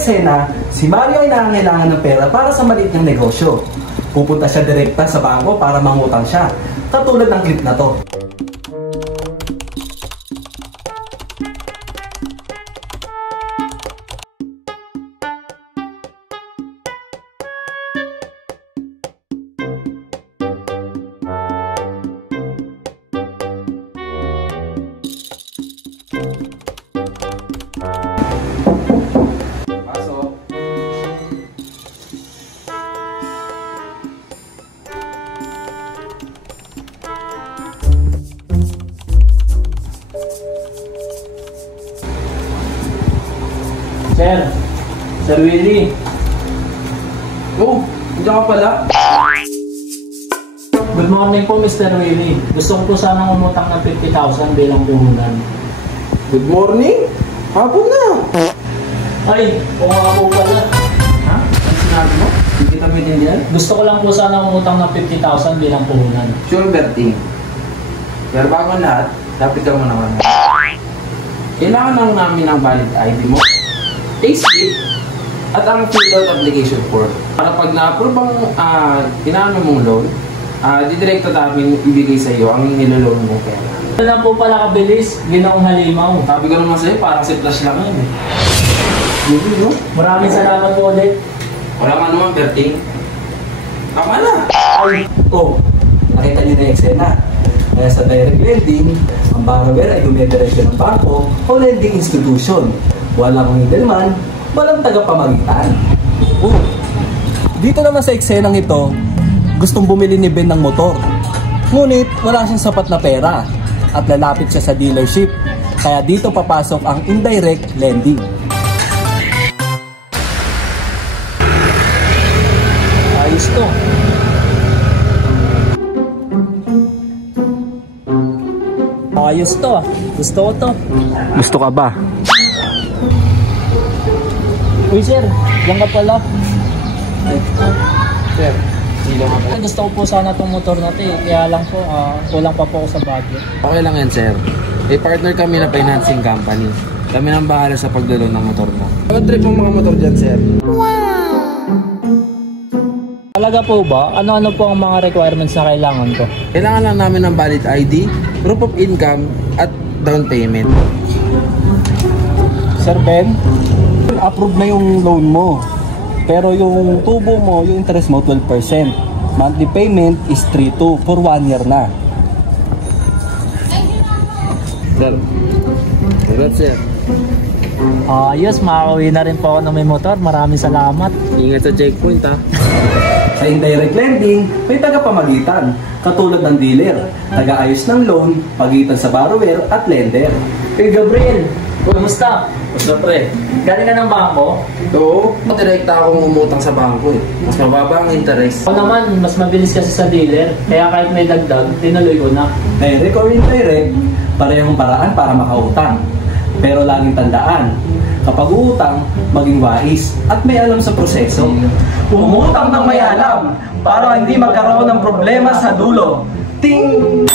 eksena, si Mario ay nangangailangan ng pera para sa maliit niyang negosyo. Pupunta siya direkta sa bangko para mangutang siya, katulad ng clip na to. Sir Willie. Oh, nandiyan ka pala. Good morning po, Mr. Willie. Gusto ko po sanang umutang ng 50,000 bilang puhunan. Good morning? Hapon na. Ay, oo nga po pala. Ha? Ano sinabi mo? Hindi kita maintindihan? Gusto ko lang po sanang umutang ng 50,000 bilang puhunan. Sure, Berting. Pero bago lahat, dapat ka muna kami. Kailangan lang namin ang valid ID mo, payslip, at ang fill-out application form. Para pag na-approve ang inaano mong loan, didirekta namin ibigay sa iyo ang niloloan mong pera. Ito lang po pala kabilis, ginoong halimaw. Sabi ko naman sa'yo, parang si Flash lang yun eh. Hindi, no? Maraming salamat po ulit. Wala nga naman, Berting. Tama na! Ay! Oh, nakita niyo na yung eksena. Kaya sa direct lending, ang borrower ay dumidiretso ng bangko o lending institution. Walang middleman, walang tagapamagitan. Oh, dito naman sa eksenang ito, gustong bumili ni Ben ng motor. Ngunit wala siyang sapat na pera at lalapit siya sa dealership. Kaya dito papasok ang indirect lending. Ayos to. Ayos to. Gusto ko to. Gusto ka ba? Uy sir, yan ka pala. Sir, hindi lang ako. Gusto ko po sana itong motor na ito eh. Kaya lang po, kulang pa po ako sa budget. Okay lang yan, sir. May partner kami na financing company. Kami nang bahala sa pagdalo ng motor mo. Ano trip ang mga motor dyan, sir? Talaga po ba? Ano-ano po ang mga requirements na kailangan ko? Kailangan lang namin ng valid ID, proof of income, at down payment. Sir Ben? Approve na yung loan mo. Pero yung tubo mo, yung interest mo, 12%. Monthly payment is 3.2 for 1 year na. Sir, congrats, sir. Ayos, makakauwi na rin po ako ng may motor. Maraming salamat. Ingat sa checkpoint, ha? Sa indirect lending, may tagapamagitan, katulad ng dealer, taga-ayos ng loan, pagitan sa borrower at lender. Hey Gabriel, kumusta? Basta pre. Galing ka ng bangko? Oo, direkta akong umutang sa bangko eh. Mas mababa ang interest. Ako naman, mas mabilis kasi sa dealer. Kaya kahit may dagdag, tinuloy ko na. Direct or indirect, parehong paraan para makautang. Pero laging tandaan, kapag uutang, maging wais at may alam sa proseso. Umutang ng may alam para hindi magkaroon ng problema sa dulo. Ting!